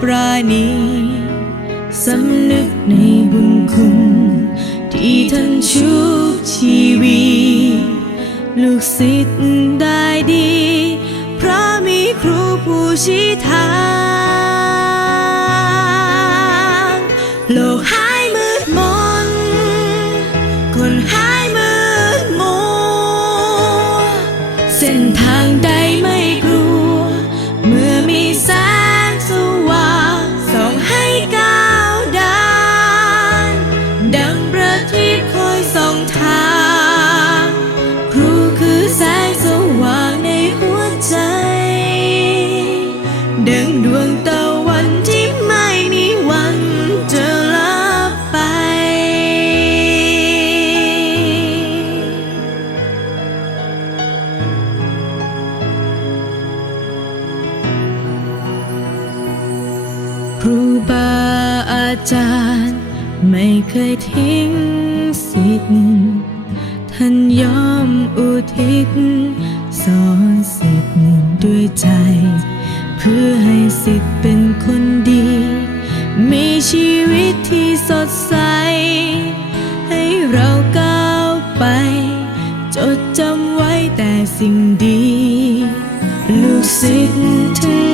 ปราณีสำนึกในบุญคุณ ที่ท่านชุบชีวีลูกศิษย์ได้ดี เพราะมีครูผู้ชี้ทาง โลกหายมืดมนคนหาย รูบาอาจารย์ ไม่เคยทิ้งสิทธิ์ท่านยอมอุทิศ สอนสิทธิ์ด้วยใจ เพื่อให้สิทธิ์เป็นคนดี มีชีวิตที่สดใส ให้เราก้าวไป จดจำไว้แต่สิ่งดี ลูกศิษย์ทั้ง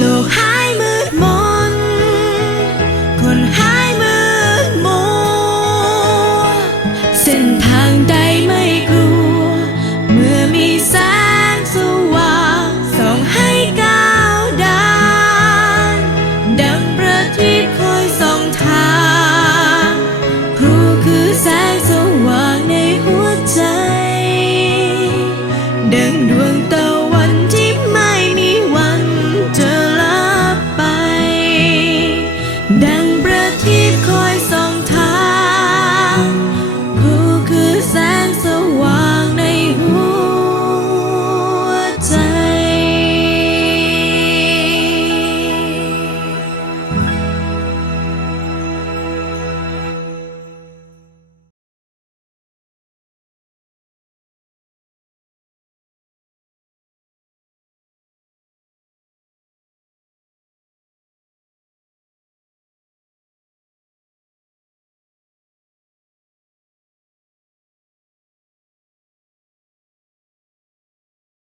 noch